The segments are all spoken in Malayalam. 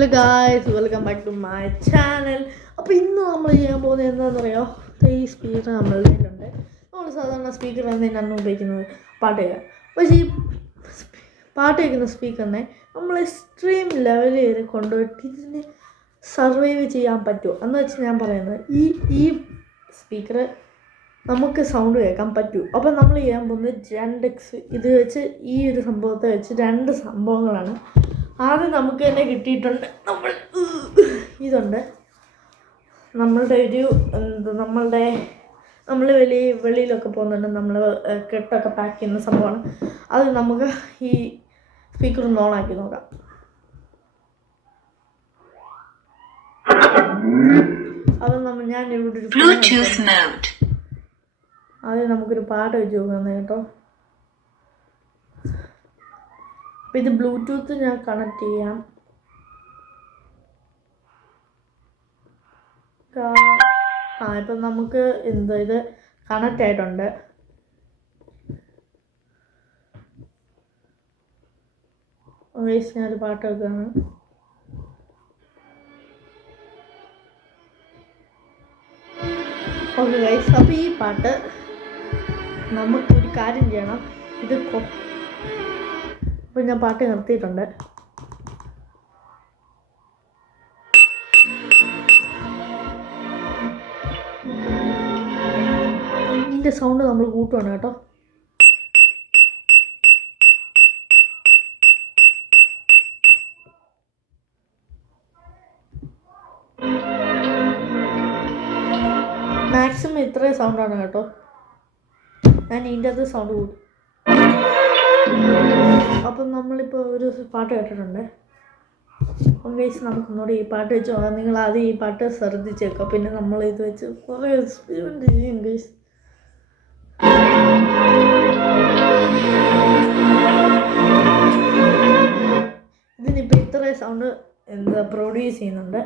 Hello guys, welcome back to my channel. അപ്പോൾ ഇന്ന് നമ്മൾ ചെയ്യാൻ പോകുന്നത് എന്താണെന്ന് അറിയോ? ഈ സ്പീക്കർ നമ്മളുടെ കയ്യിലുണ്ട്. നമ്മൾ സാധാരണ സ്പീക്കർ എന്തിനാണ് ഉപയോഗിക്കുന്നത്? പാട്ട് കേൾക്കാം. പക്ഷേ ഈ പാട്ട് കേൾക്കുന്ന സ്പീക്കറിനെ നമ്മൾ എക്സ്ട്രീം ലെവലിൽ വരെ കൊണ്ടുപോയിട്ട് ഇതിനെ സർവൈവ് ചെയ്യാൻ പറ്റുമോ എന്ന് വെച്ച് ഞാൻ പറയുന്നത്, ഈ സ്പീക്കർ നമുക്ക് സൗണ്ട് കേൾക്കാൻ പറ്റൂ. അപ്പോൾ നമ്മൾ ചെയ്യാൻ പോകുന്നത് 2x ഇത് വെച്ച് ഈ ഒരു സംഭവത്തെ വെച്ച് 2 സംഭവങ്ങളാണ്. ആദ്യം നമുക്ക് തന്നെ കിട്ടിയിട്ടുണ്ട്. ഇതുണ്ട് നമ്മളുടെ ഒരു നമ്മൾ വെളിയിലൊക്കെ പോകുന്നുണ്ട്, നമ്മൾ കെട്ടൊക്കെ പാക്ക് ചെയ്യുന്ന സംഭവമാണ്. അത് നമുക്ക് ഈ സ്പീക്കർ ഒന്ന് ഓണാക്കി നോക്കാം. അപ്പം ഞാൻ ഇവിടെ ഒരു ആദ്യം നമുക്കൊരു പാട്ട് വെച്ച് നോക്കാം കേട്ടോ. അപ്പം ഇത് ബ്ലൂടൂത്ത് ഞാൻ കണക്ട് ചെയ്യാം. ഇപ്പം നമുക്ക് ഇത് കണക്റ്റ് ആയിട്ടുണ്ട്. ഞാനൊരു പാട്ട് വെക്കുകയാണ്. ഓക്കെ ഗൈസ്, അപ്പോൾ ഈ പാട്ട് നമുക്കൊരു കാര്യം ചെയ്യണം. അപ്പോൾ ഞാൻ പാട്ട് നിർത്തിയിട്ടുണ്ട്. ഇതിൻ്റെ സൗണ്ട് നമ്മൾ കൂട്ടുവാണ് കേട്ടോ. മാക്സിമം ഇത്രയും സൗണ്ടാണ് കേട്ടോ. ഞാൻ ഇതിൻ്റെ അകത്ത് സൗണ്ട് കൂട്ടും. അപ്പം നമ്മളിപ്പോൾ ഒരു പാട്ട് കേട്ടിട്ടുണ്ട്. അപ്പം ഗൈസ്, നമുക്കൊന്നുകൂടി ഈ പാട്ട് വെച്ച് പോകാം. നിങ്ങൾ ആദ്യം ഈ പാട്ട് ശ്രദ്ധിച്ചേക്കാം, പിന്നെ നമ്മൾ ഇത് വെച്ച് കുറേ എക്സ്പെരിമെൻ്റ് ചെയ്യും ഗൈസ്. ഇതിനിപ്പോൾ ഇത്രയും സൗണ്ട് പ്രൊഡ്യൂസ് ചെയ്യുന്നുണ്ട്.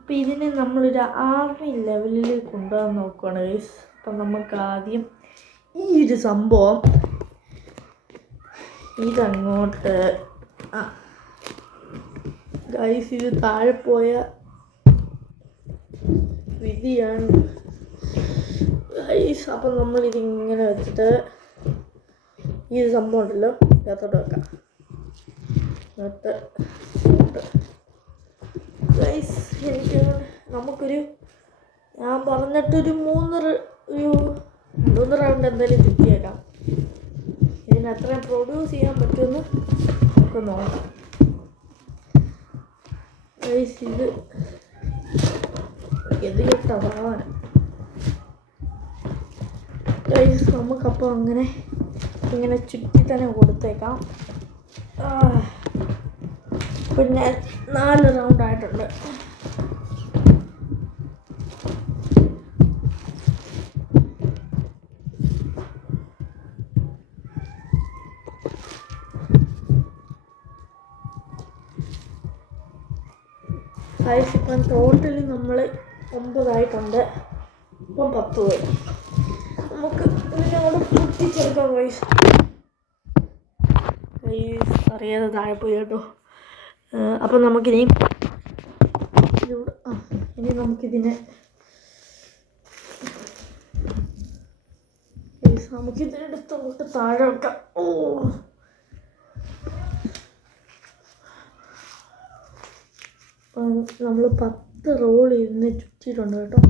അപ്പോൾ ഇതിനെ നമ്മളൊരു ആർമി ലെവലിൽ കൊണ്ടുപോകാൻ നോക്കുകയാണ് ഗൈസ്. അപ്പം നമുക്ക് ആദ്യം ഈ ഒരു സംഭവം ഇതങ്ങോട്ട് ഗൈസ്, ഇത് താഴെ പോയ വിധിയാണ് ഗൈസ്. അപ്പം നമ്മളിതിങ്ങനെ വെച്ചിട്ട് ഈ സംഭവം ഉണ്ടല്ലോ ഇതിനകത്തോട്ട് വെക്കാം. ഗൈസ്, എനിക്ക് ഞാൻ പറഞ്ഞിട്ടൊരു 3 റൗണ്ട് എന്തായാലും ചുറ്റിയേക്കാം. ഇതിന് അത്രയും പ്രൊഡ്യൂസ് ചെയ്യാൻ പറ്റുമെന്ന് നമുക്ക് നോക്കാം. ഗൈസ്, ഇത് ഗതികെട്ട സാധനം ഗൈസ്. നമുക്കപ്പോൾ ഇങ്ങനെ ചുറ്റി തന്നെ കൊടുത്തേക്കാം. പിന്നെ 4 റൗണ്ട് ആയിട്ടുണ്ട്. ഗൈസ്, ഇപ്പം ടോട്ടലി നമ്മൾ 9 ആയിട്ടുണ്ട്. ഇപ്പം 10 പോയി. നമുക്ക് ഇതിനോട് പൊട്ടിച്ചെടുക്കാം ഗൈസ്. അറിയാതെ താഴെ പോയി കേട്ടോ. അപ്പം നമുക്കിനി നമുക്കിതിനെ നമുക്കിതിനെടുത്തോട്ട് താഴെ വെക്കാം. നമ്മൾ 10 റോൾ ഇരുന്ന് ചുറ്റിയിട്ടുണ്ട് കേട്ടോ.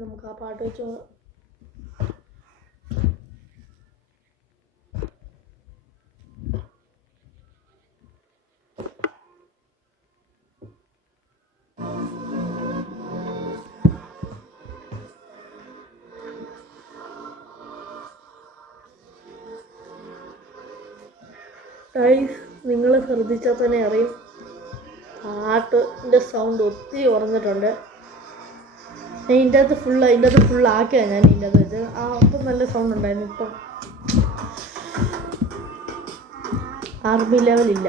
നമുക്ക് ആ പാട്ട് വെച്ച് പോകാം. ഗൈസ്, നിങ്ങൾ ശ്രദ്ധിച്ചാൽ തന്നെ അറിയും, പാട്ടിൻ്റെ സൗണ്ട് ഒത്തിരി കുറഞ്ഞിട്ടുണ്ട്. ഞാൻ ഇതിൻ്റെ അകത്ത് ഫുൾ ആക്കിയാണ് ഞാൻ ഇതിൻ്റെ അകത്ത് വെച്ചത്. അപ്പം നല്ല സൗണ്ട് ഉണ്ടായിരുന്നു. ഇപ്പം ആർമി ലെവലില്ല.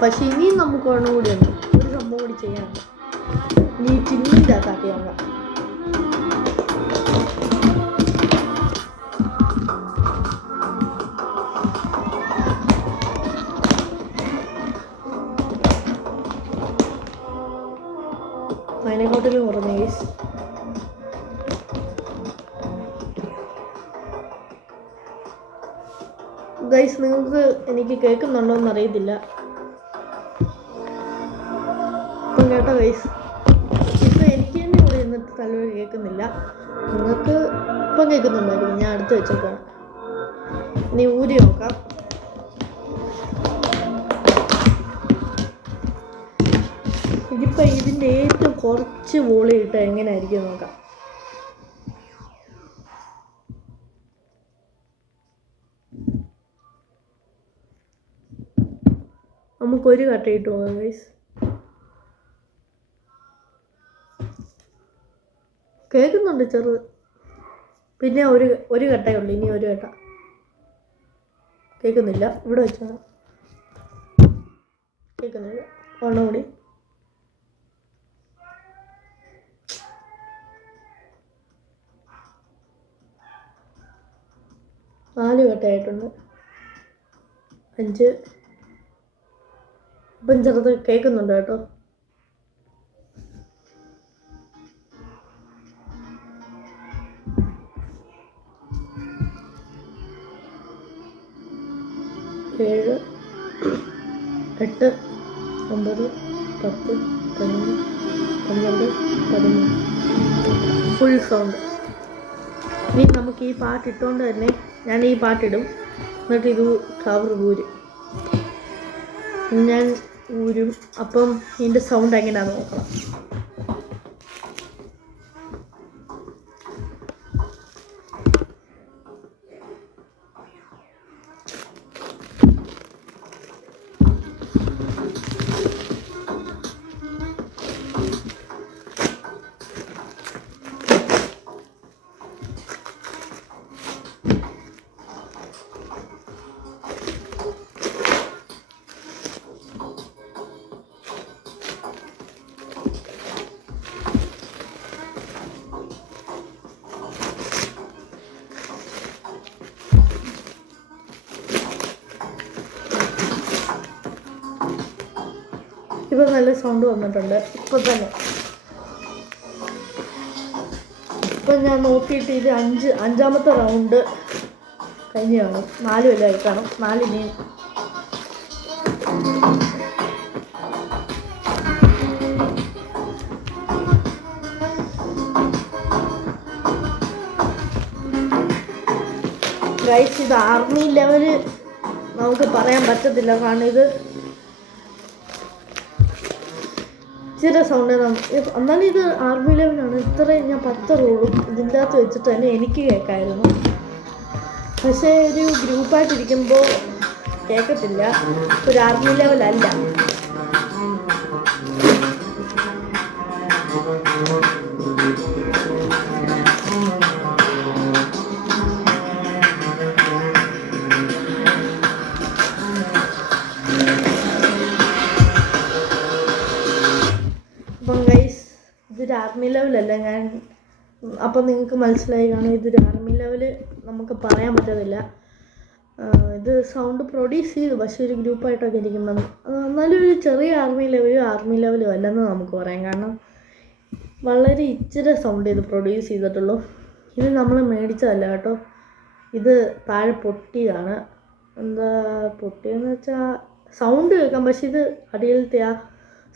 പക്ഷെ ഇനിയും നമുക്ക് ഒന്നുകൂടിയുണ്ട്, ഒരു സംഭവം കൂടി ചെയ്യാനുണ്ട്. ഇനി ചിന്നിൻ്റെ അകത്താക്കി നോക്കാം. അതിനെക്കാട്ടിലും കുറഞ്ഞു ഗൈസ്. ഗൈസ് നിങ്ങൾക്ക് എനിക്ക് കേൾക്കുന്നുണ്ടോ എന്ന് അറിയത്തില്ല. ഇപ്പം കേട്ടോ ഗൈസ്? ഇപ്പം എനിക്ക് തന്നെ ഇവിടെ ഇരുന്നിട്ട് തലവരെ കേൾക്കുന്നില്ല. നിങ്ങൾക്ക് ഇപ്പം കേൾക്കുന്നുണ്ടായിരിക്കും. ഞാൻ അടുത്ത് വെച്ചേക്കാം. ഇനി ഊരി നോക്കാം. ഇതിപ്പോൾ ഇതിൻ്റെ ഏറ്റവും കുറച്ച് വോളിയം ഇട്ട് എങ്ങനെയായിരിക്കും നോക്കാം. നമുക്കൊരു കട്ട ഇട്ട് പോകാം ഗൈസ്. കേൾക്കുന്നുണ്ട് ചെറുത്. പിന്നെ ഒരു കട്ടയേ ഉള്ളൂ. ഇനി ഒരു കട്ട കേൾക്കുന്നില്ല. ഇവിടെ വെച്ചാൽ കേൾക്കുന്നില്ല. ഒന്നുകൂടി. നാല് കട്ടയായിട്ടുണ്ട്. 5. ഇപ്പം ചെറുത് കേൾക്കുന്നുണ്ട് കേട്ടോ. ഏഴ്, 8, 9, 10, 11, 12, 13. Full sound. ഇനി നമുക്ക് ഈ പാട്ട് ഇട്ടുകൊണ്ട് തന്നെ ഞാൻ ഈ പാട്ടിടും. എന്നിട്ട് ഇത് കവർ ഊരും. ഞാൻ ഊരും. അപ്പം ഇതിൻ്റെ സൗണ്ട് എങ്ങനെയാണെന്ന് നോക്കണം. ഇപ്പം നല്ല സൗണ്ട് വന്നിട്ടുണ്ട്. ഇപ്പം തന്നെ ഇപ്പം ഞാൻ നോക്കിയിട്ട് ഇത് അഞ്ചാമത്തെ റൗണ്ട് കഴിഞ്ഞ് കാണും. 4 വല്ലതായി കാണും. 4 ഇനി ഗൈസ് ഇത് ആർമി ലെവൽ നമുക്ക് പറയാൻ പറ്റത്തില്ല. കാരണം ഇത് ഇച്ചിരി സൗണ്ട് എന്നാലും ഇത് ആർമി ലെവലാണ്. ഇത്രയും ഞാൻ 10 റൂളും ഇതിൻ്റെ അകത്ത് വെച്ചിട്ട് തന്നെ എനിക്ക് കേൾക്കാമായിരുന്നു. പക്ഷേ ഒരു ഗ്രൂപ്പായിട്ടിരിക്കുമ്പോൾ കേൾക്കത്തില്ല. ഒരു ആർമി ലെവലല്ല. അപ്പം ഗൈസ് ഇതൊരു ആർമി ലെവലല്ല. അപ്പം നിങ്ങൾക്ക് മനസ്സിലായി കാണും ഇതൊരു ആർമി ലെവല് നമുക്ക് പറയാൻ പറ്റത്തില്ല. ഇത് സൗണ്ട് പ്രൊഡ്യൂസ് ചെയ്തു. പക്ഷേ ഒരു ഗ്രൂപ്പായിട്ടൊക്കെ ഇരിക്കുമ്പം എന്നാലും ഒരു ചെറിയ ആർമി ലെവലും അല്ലെന്ന് നമുക്ക് പറയാം. കാരണം വളരെ ഇച്ചിരി സൗണ്ട് ഇത് പ്രൊഡ്യൂസ് ചെയ്തിട്ടുള്ളൂ. ഇത് നമ്മൾ മേടിച്ചതല്ല കേട്ടോ. ഇത് താഴെ പൊട്ടിയതാണ്. എന്താ പൊട്ടിയെന്ന് വെച്ചാൽ സൗണ്ട് കേൾക്കാം. പക്ഷെ ഇത് അടിയിലത്തെ ആ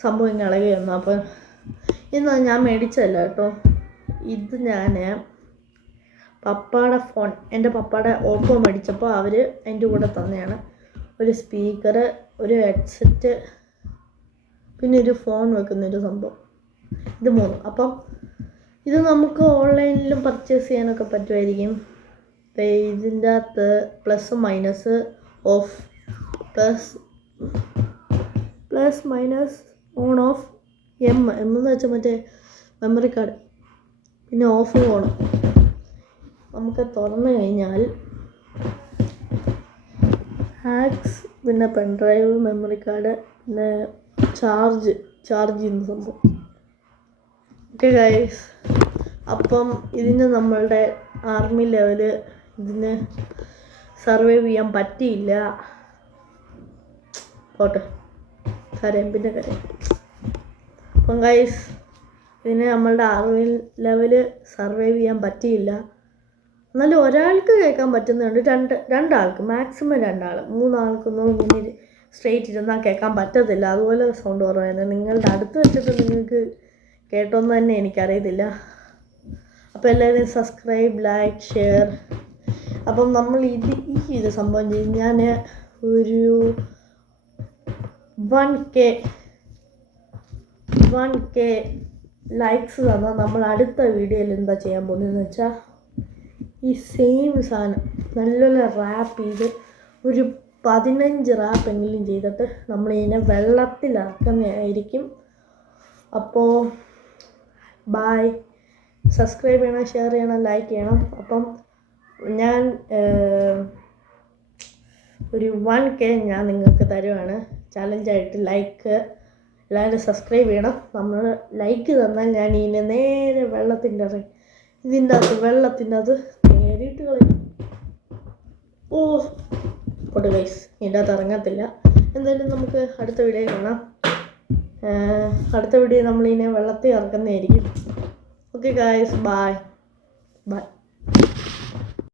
സംഭവം ഇങ്ങനെ ഇളകി വന്നു. അപ്പം ഇന്ന് ഞാൻ മേടിച്ചതല്ല കേട്ടോ. ഇത് ഞാൻ പപ്പായുടെ ഫോൺ, എൻ്റെ പപ്പായുടെ ഓപ്പോ മേടിച്ചപ്പോൾ അവർ അതിൻ്റെ കൂടെ തന്നെയാണ്. ഒരു സ്പീക്കർ, ഒരു ഹെഡ്സെറ്റ്, പിന്നെ ഒരു ഫോൺ വെക്കുന്നൊരു സംഭവം. ഇത് 3. അപ്പം ഇത് നമുക്ക് ഓൺലൈനിലും പർച്ചേസ് ചെയ്യാനൊക്കെ പറ്റുമായിരിക്കും. ഇതിൻ്റെ അകത്ത് plus minus of, plus minus on of, എന്ന് വെച്ചാൽ മറ്റേ മെമ്മറി കാർഡ്, പിന്നെ ഓഫ് ഓൺ. നമുക്ക് തുറന്നു കഴിഞ്ഞാൽ ഹാക്സ്, പിന്നെ പെൻഡ്രൈവ്, മെമ്മറി കാർഡ്, പിന്നെ ചാർജ് ചെയ്യുന്ന സംഭവം. ഓക്കെ ഗൈസ്, അപ്പം ഇതിന് നമ്മളുടെ ആർമി ലെവല് ഇതിന് സർവൈവ് ചെയ്യാൻ പറ്റിയില്ല. പോട്ടെ, കരയും പിന്നെ കരയും. അപ്പം ഗൈസ് ഇതിന് നമ്മളുടെ അറിവിൽ ലെവല് സർവൈവ് ചെയ്യാൻ പറ്റിയില്ല. എന്നാലും ഒരാൾക്ക് കേൾക്കാൻ പറ്റുന്നുണ്ട്, രണ്ടാൾക്ക് മാക്സിമം 2 ആൾ, 3 ആൾക്കൊന്നും ഇങ്ങനെ സ്ട്രെയിറ്റ് ഇരുന്നാൽ കേൾക്കാൻ പറ്റത്തില്ല. അതുപോലെ സൗണ്ട് കുറവായിരുന്നു. നിങ്ങളുടെ അടുത്ത് വെച്ചിട്ട് നിങ്ങൾക്ക് കേട്ടോന്ന് തന്നെ എനിക്കറിയത്തില്ല. അപ്പോൾ എല്ലാവരും സബ്സ്ക്രൈബ്, ലൈക്ക്, ഷെയർ. അപ്പം നമ്മൾ ഇത് സംഭവം ചെയ്യും. ഞാൻ ഒരു 1K ലൈക്സ് തന്നാൽ നമ്മൾ അടുത്ത വീഡിയോയിൽ എന്താ ചെയ്യാൻ പോകുന്നതെന്ന് വെച്ചാൽ ഈ സെയിം സാധനം നല്ലോണം റാപ്പ് ചെയ്ത് ഒരു 15 റാപ്പെങ്കിലും ചെയ്തിട്ട് നമ്മളിതിനെ വെള്ളത്തിലിറക്കുന്നതായിരിക്കും. അപ്പോൾ ബൈ. സബ്സ്ക്രൈബ് ചെയ്യണം, ഷെയർ ചെയ്യണം, ലൈക്ക് ചെയ്യണം. അപ്പം ഞാൻ ഒരു 1K ഞാൻ നിങ്ങൾക്ക് തരുവാണ് ചാലഞ്ചായിട്ട്. ലൈക്ക് എല്ലാവരും സബ്സ്ക്രൈബ് ചെയ്യണം. നമ്മൾ ലൈക്ക് തന്നാൽ ഞാൻ ഇതിനെ നേരെ ഇതിൻ്റെ അകത്ത് നേരിട്ട് കളയും. പൊട്ട് ഗൈസ്, ഇതിൻ്റെ അകത്ത് ഇറങ്ങത്തില്ല. എന്തായാലും നമുക്ക് അടുത്ത വീഡിയോ കാണാം. അടുത്ത വീഡിയോ നമ്മളിതിനെ വെള്ളത്തിൽ ഇറക്കുന്നതായിരിക്കും. Okay guys, by.